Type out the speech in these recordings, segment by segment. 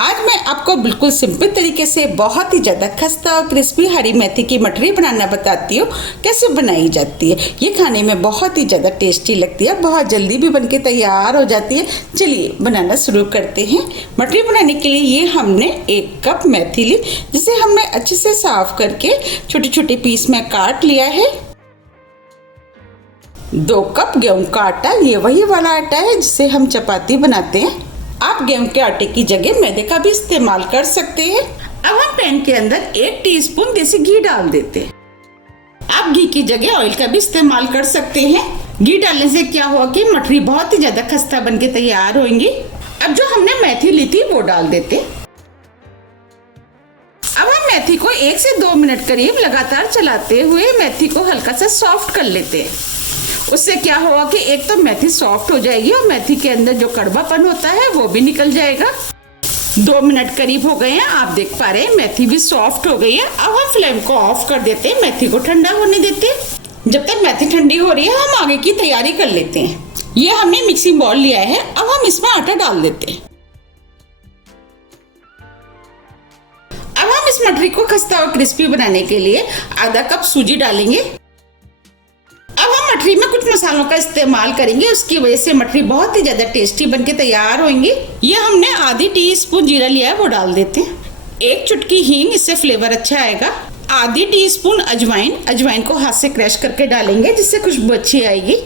आज मैं आपको बिल्कुल सिंपल तरीके से बहुत ही ज़्यादा खस्ता और क्रिस्पी हरी मेथी की मठरी बनाना बताती हूँ कैसे बनाई जाती है। ये खाने में बहुत ही ज़्यादा टेस्टी लगती है, बहुत जल्दी भी बनके तैयार हो जाती है। चलिए बनाना शुरू करते हैं। मठरी बनाने के लिए ये हमने 1 कप मेथी ली, जिसे हमने अच्छे से साफ करके छोटे छोटे पीस में काट लिया है। 2 कप गेहूं का आटा, ये वही वाला आटा है जिससे हम चपाती बनाते हैं। आप गेहूं के आटे की जगह मैदे का भी इस्तेमाल कर सकते हैं। अब हम पैन के अंदर 1 टीस्पून देसी घी डाल देते हैं। आप घी की जगह ऑयल का भी इस्तेमाल कर सकते हैं। घी डालने से क्या हुआ कि मठरी बहुत ही ज्यादा खस्ता बनके तैयार होंगी। अब जो हमने मेथी ली थी वो डाल देते। अब हम मेथी को 1 से 2 मिनट करीब लगातार चलाते हुए मेथी को हल्का सा सॉफ्ट कर लेते हैं। उससे क्या होगा कि एक तो मेथी सॉफ्ट हो जाएगी और मेथी के अंदर जो कड़वापन होता है वो भी निकल जाएगा। 2 मिनट करीब हो गए हैं, आप देख पा रहे हैं मेथी भी सॉफ्ट हो गई है। अब हम फ्लेम को ऑफ कर देते हैं, मेथी को ठंडा होने देते हैं। जब तक मेथी ठंडी हो रही है हम आगे की तैयारी कर लेते हैं। ये हमने मिक्सिंग बाउल लिया है, अब हम इसमें आटा डाल देते हैं। अब हम इस मठरी को खस्ता और क्रिस्पी बनाने के लिए आधा कप सूजी डालेंगे। अब हम मठरी में कुछ मसालों का इस्तेमाल करेंगे, उसकी वजह से मठरी बहुत ही ज्यादा टेस्टी बनके तैयार होंगी। ये हमने आधी टीस्पून जीरा लिया है, वो डाल देते हैं। 1 चुटकी हींग, इससे फ्लेवर अच्छा आएगा। आधी टीस्पून अजवाइन, अजवाइन को हाथ से क्रश करके डालेंगे जिससे खुशबू अच्छी आएगी।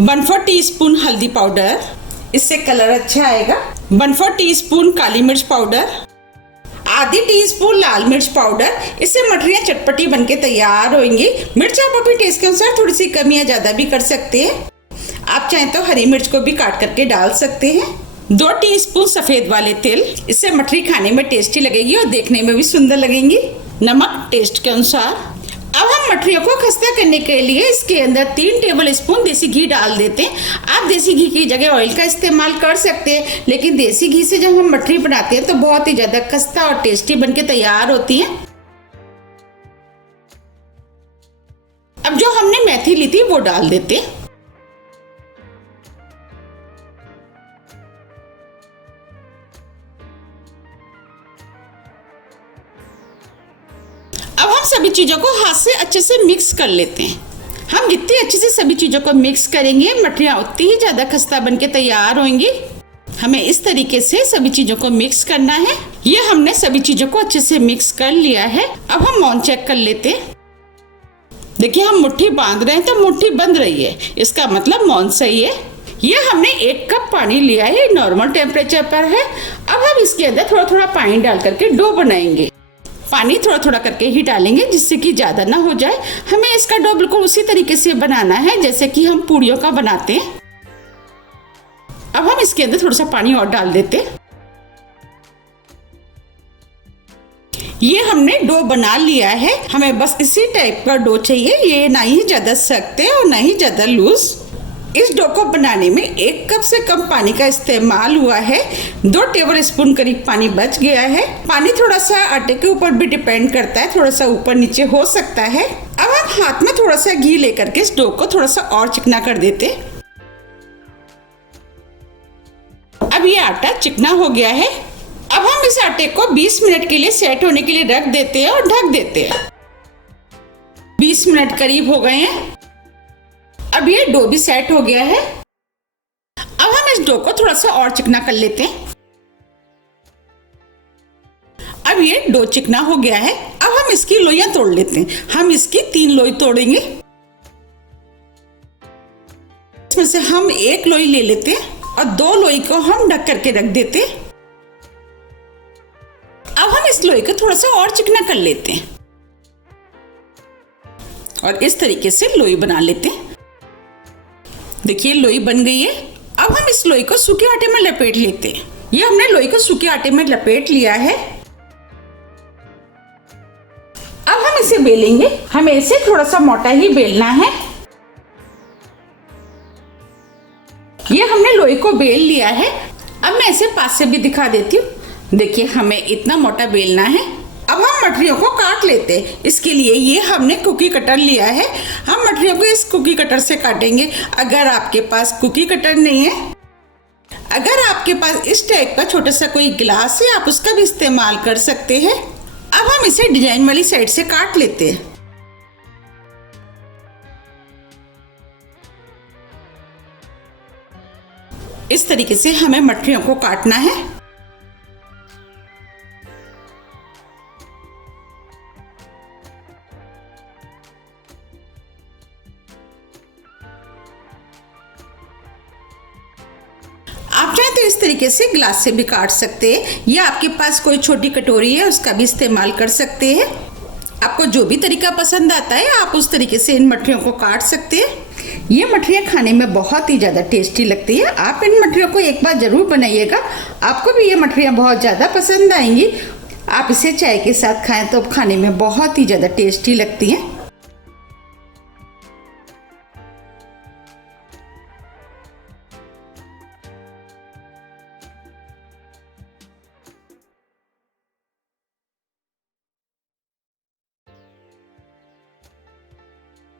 1/4 टीस्पून हल्दी पाउडर, इससे कलर अच्छा आएगा। 1/4 टीस्पून काली मिर्च पाउडर, आधी टीस्पून लाल मिर्च पाउडर, इससे मठरियाँ चटपटी बनके तैयार होंगी। मिर्च आप अपने टेस्ट के अनुसार थोड़ी सी कम या ज्यादा भी कर सकते हैं। आप चाहें तो हरी मिर्च को भी काट करके डाल सकते हैं। 2 टीस्पून सफेद वाले तिल, इससे मठरी खाने में टेस्टी लगेगी और देखने में भी सुंदर लगेंगी। नमक टेस्ट के अनुसार। अब हम मठरियों को खस्ता करने के लिए इसके अंदर 3 टेबल स्पून देसी घी डाल देते हैं। आप देसी घी की जगह ऑयल का इस्तेमाल कर सकते हैं, लेकिन देसी घी से जब हम मठरी बनाते हैं तो बहुत ही ज्यादा खस्ता और टेस्टी बनके तैयार होती है। अब जो हमने मेथी ली थी वो डाल देते हैं। अब हम सभी चीजों को हाथ से अच्छे से मिक्स कर लेते हैं। हम जितनी अच्छे से सभी चीजों को मिक्स करेंगे मठरियाँ उतनी ही ज्यादा खस्ता बनके तैयार होंगी। हमें इस तरीके से सभी चीजों को मिक्स करना है। ये हमने सभी चीजों को अच्छे से मिक्स कर लिया है। अब हम मौन चेक कर लेते हैं। देखिए हम मुट्ठी बांध रहे हैं तो मुट्ठी बंध रही है, इसका मतलब मौन सही है। ये हमने 1 कप पानी लिया है, नॉर्मल टेम्परेचर पर है। अब हम इसके अंदर थोड़ा थोड़ा पानी डाल करके डो बनाएंगे। पानी थोड़ा थोड़ा करके ही डालेंगे जिससे कि ज़्यादा ना हो जाए। हमें इसका डो बिल्कुल उसी तरीके से बनाना है जैसे कि हम पूड़ियों का बनाते हैं। अब हम इसके अंदर थोड़ा सा पानी और डाल देते हैं। ये हमने डो बना लिया है, हमें बस इसी टाइप का डो चाहिए। ये ना ही ज़्यादा सख्त है और ना ही ज़्यादा लूज। इस डो को बनाने में 1 कप से कम पानी का इस्तेमाल हुआ है। 2 टेबल स्पून करीब पानी बच गया है। पानी थोड़ा सा आटे के ऊपर भी डिपेंड करता है, थोड़ा सा ऊपर नीचे हो सकता है। अब हम हाथ में थोड़ा सा घी लेकर के इस डो को थोड़ा सा और चिकना कर देते। अब ये आटा चिकना हो गया है। अब हम इस आटे को 20 मिनट के लिए सेट होने के लिए रख देते हैं और ढक देते हैं। 20 मिनट करीब हो गए हैं। अब ये डो भी सेट हो गया है। अब हम इस डो को थोड़ा सा और चिकना कर लेते हैं। अब ये डो चिकना हो गया है। अब हम इसकी लोइयां तोड़ लेते हैं। हम इसकी 3 लोई तोड़ेंगे। इसमें से हम 1 लोई ले लेते हैं और 2 लोई को हम ढक करके रख देते हैं। अब हम इस लोई को थोड़ा सा और चिकना कर लेते हैं और इस तरीके से लोई बना लेते हैं। देखिए लोई बन गई है। अब हम इस लोई को सूखे आटे में लपेट लेते हैं। ये हमने लोई को सूखे आटे में लपेट लिया है। अब हम इसे बेलेंगे। हमें इसे थोड़ा सा मोटा ही बेलना है। ये हमने लोई को बेल लिया है। अब मैं इसे पास से भी दिखा देती हूँ। देखिए हमें इतना मोटा बेलना है। अब हम मठरियों को काट लेते हैं। इसके लिए ये हमने कुकी कटर लिया है। हम मठरियों को इस कुकी कटर से काटेंगे। अगर आपके पास कुकी कटर नहीं है अगर आपके पास इस टाइप का छोटा सा कोई गिलास है, आप उसका भी इस्तेमाल कर सकते हैं। अब हम इसे डिजाइन वाली साइड से काट लेते हैं। इस तरीके से हमें मठरियों को काटना है। आप चाहे तो इस तरीके से ग्लास से भी काट सकते हैं, या आपके पास कोई छोटी कटोरी है उसका भी इस्तेमाल कर सकते हैं। आपको जो भी तरीका पसंद आता है आप उस तरीके से इन मठरियों को काट सकते हैं। ये मठरियाँ खाने में बहुत ही ज़्यादा टेस्टी लगती है। आप इन मठरियों को एक बार ज़रूर बनाइएगा, आपको भी ये मठरियाँ बहुत ज़्यादा पसंद आएंगी। आप इसे चाय के साथ खाएं तो खाने में बहुत ही ज़्यादा टेस्टी लगती हैं।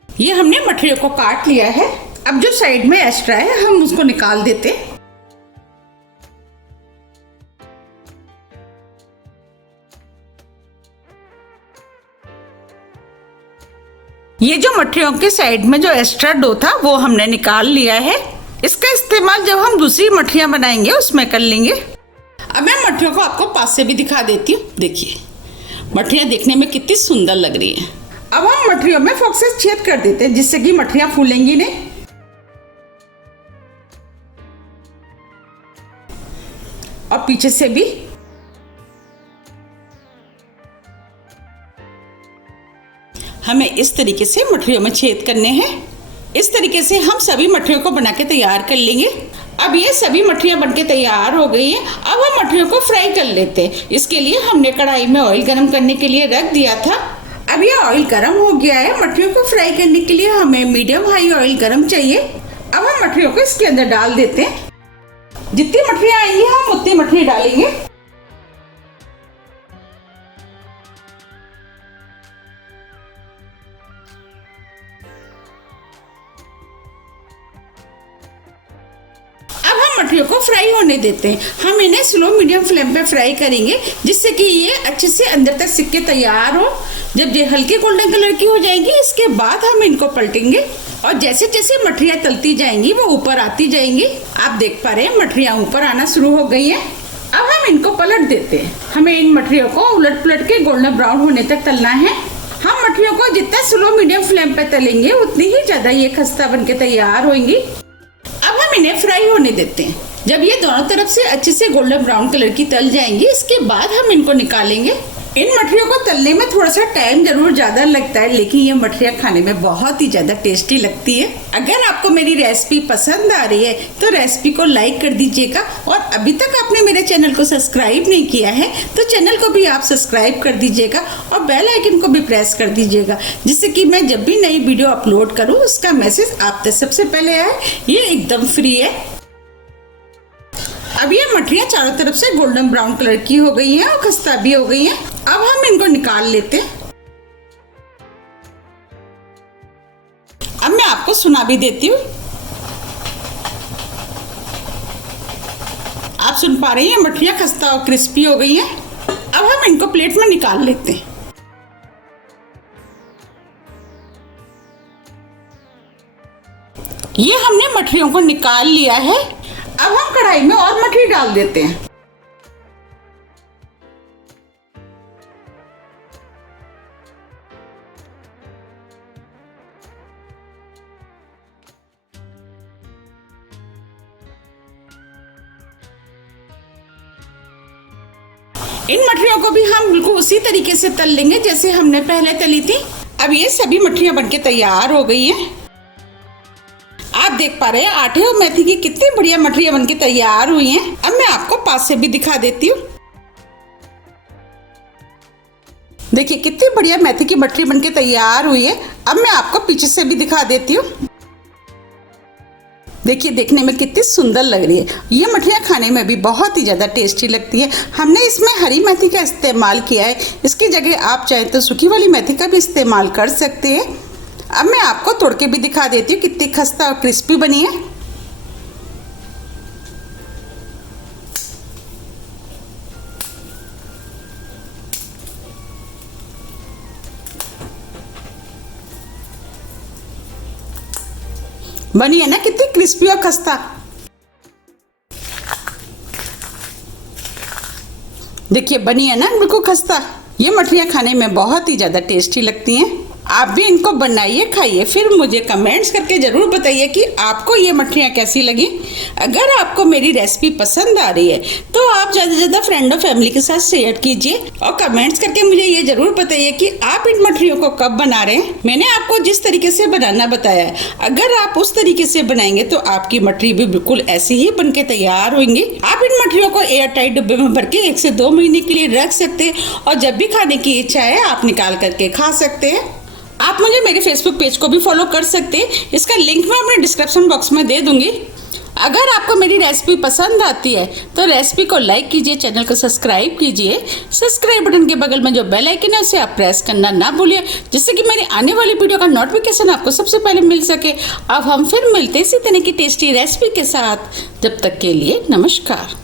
ये हमने मठरियों को काट लिया है। अब जो साइड में एक्स्ट्रा है हम उसको निकाल देते हैं। ये जो मठरियों के साइड में जो एक्स्ट्रा डो था वो हमने निकाल लिया है। इसका इस्तेमाल जब हम दूसरी मठरियाँ बनाएंगे उसमें कर लेंगे। अब मैं मठरियों को आपको पास से भी दिखा देती हूँ। देखिए मठरियाँ देखने में कितनी सुंदर लग रही है। अब हम मठरियों में फोक से छेद कर देते हैं जिससे कि मठरियाँ फूलेंगी नहीं। और पीछे से भी। हमें इस तरीके से मठरियों में छेद करने हैं। इस तरीके से हम सभी मठरियों को बना के तैयार कर लेंगे। अब ये सभी मठरियाँ बनके तैयार हो गई हैं। अब हम मठरियों को फ्राई कर लेते हैं। इसके लिए हमने कढ़ाई में ऑयल गरम करने के लिए रख दिया था। अब ये ऑयल गरम हो गया है। मठरियों को फ्राई करने के लिए हमें मीडियम हाई ऑयल गरम चाहिए। अब हम मठरियों को इसके अंदर डाल देते हैं। जितनी मठरियाँ आएंगी हम उतनी मठरी डालेंगे। अब हम मठरियों को फ्राई होने देते हैं। हम इन्हें स्लो मीडियम फ्लेम पे फ्राई करेंगे जिससे कि ये अच्छे से अंदर तक सिक के तैयार हो। जब ये हल्के गोल्डन कलर की हो जाएगी इसके बाद हम इनको पलटेंगे और जैसे जैसे मठरियाँ तलती जाएंगी वो ऊपर आती जाएंगी। आप देख पा रहे हैं मठरियाँ ऊपर आना शुरू हो गई हैं। अब हम इनको पलट देते हैं। हमें इन मठरियों को उलट पुलट के गोल्डन ब्राउन होने तक तलना है। हम मठरियों को जितना स्लो मीडियम फ्लेम पे तलेंगे उतनी ही ज्यादा ये खस्ता बन के तैयार होंगी। अब हम इन्हें फ्राई होने देते हैं। जब ये दोनों तरफ से अच्छे से गोल्डन ब्राउन कलर की तल जाएंगी इसके बाद हम इनको निकालेंगे। इन मठरियों को तलने में थोड़ा सा टाइम जरूर ज़्यादा लगता है लेकिन ये मठरियाँ खाने में बहुत ही ज़्यादा टेस्टी लगती है। अगर आपको मेरी रेसिपी पसंद आ रही है तो रेसिपी को लाइक कर दीजिएगा और अभी तक आपने मेरे चैनल को सब्सक्राइब नहीं किया है तो चैनल को भी आप सब्सक्राइब कर दीजिएगा और बेल आइकन को भी प्रेस कर दीजिएगा जिससे कि मैं जब भी नई वीडियो अपलोड करूँ उसका मैसेज आप तक सबसे पहले आए। ये एकदम फ्री है। अब ये मठरियाँ चारों तरफ से गोल्डन ब्राउन कलर की हो गई हैं और खस्ता भी हो गई हैं। अब हम इनको निकाल लेते हैं। अब मैं आपको सुना भी देती हूँ। आप सुन पा रहे हैं मठरियाँ खस्ता और क्रिस्पी हो गई हैं। अब हम इनको प्लेट में निकाल लेते हैं। ये हमने मठरियों को निकाल लिया है। अब हम कढ़ाई में और मठरी डाल देते हैं। इन मठरियों को भी हम बिल्कुल उसी तरीके से तल लेंगे जैसे हमने पहले तली थी। अब ये सभी मठरियाँ बनके तैयार हो गई हैं। आप देख पा रहे हैं आटे और मेथी की कितनी बढ़िया मठरियाँ बनके तैयार हुई हैं। अब मैं आपको पास से भी दिखा देती हूँ। देखिए कितनी बढ़िया मेथी की मठरी बनके तैयार हुई है। अब मैं आपको पीछे से भी दिखा देती हूँ। देखिए देखने में कितनी सुंदर लग रही है। ये मठरियाँ खाने में भी बहुत ही ज़्यादा टेस्टी लगती है। हमने इसमें हरी मेथी का इस्तेमाल किया है। इसकी जगह आप चाहें तो सूखी वाली मेथी का भी इस्तेमाल कर सकते हैं। अब मैं आपको तोड़ के भी दिखा देती हूँ कितनी खस्ता और क्रिस्पी बनी है। बनी है ना कितनी क्रिस्पी और खस्ता। देखिए बनी है ना बिल्कुल खस्ता। ये मठरियाँ खाने में बहुत ही ज़्यादा टेस्टी लगती हैं। आप भी इनको बनाइए, खाइए, फिर मुझे कमेंट्स करके ज़रूर बताइए कि आपको ये मठरियाँ कैसी लगी। अगर आपको मेरी रेसिपी पसंद आ रही है तो आप ज़्यादा से ज़्यादा फ्रेंड और फैमिली के साथ शेयर कीजिए और कमेंट्स करके मुझे ये ज़रूर बताइए कि आप इन मठरियों को कब बना रहे हैं। मैंने आपको जिस तरीके से बनाना बताया है, अगर आप उस तरीके से बनाएंगे तो आपकी मठरी भी बिल्कुल ऐसी ही बन के तैयार होंगी। आप इन मठरियों को एयर टाइट डिब्बे में भर के 1 से 2 महीने के लिए रख सकते हैं और जब भी खाने की इच्छा है आप निकाल करके खा सकते हैं। आप मुझे मेरे फेसबुक पेज को भी फॉलो कर सकते हैं, इसका लिंक मैं अपने डिस्क्रिप्शन बॉक्स में दे दूंगी। अगर आपको मेरी रेसिपी पसंद आती है तो रेसिपी को लाइक कीजिए, चैनल को सब्सक्राइब कीजिए। सब्सक्राइब बटन के बगल में जो बेल आइकन है उसे आप प्रेस करना ना भूलिए, जिससे कि मेरी आने वाली वीडियो का नोटिफिकेशन आपको सबसे पहले मिल सके। अब हम फिर मिलते हैं इसी तरह की टेस्टी रेसिपी के साथ। जब तक के लिए नमस्कार।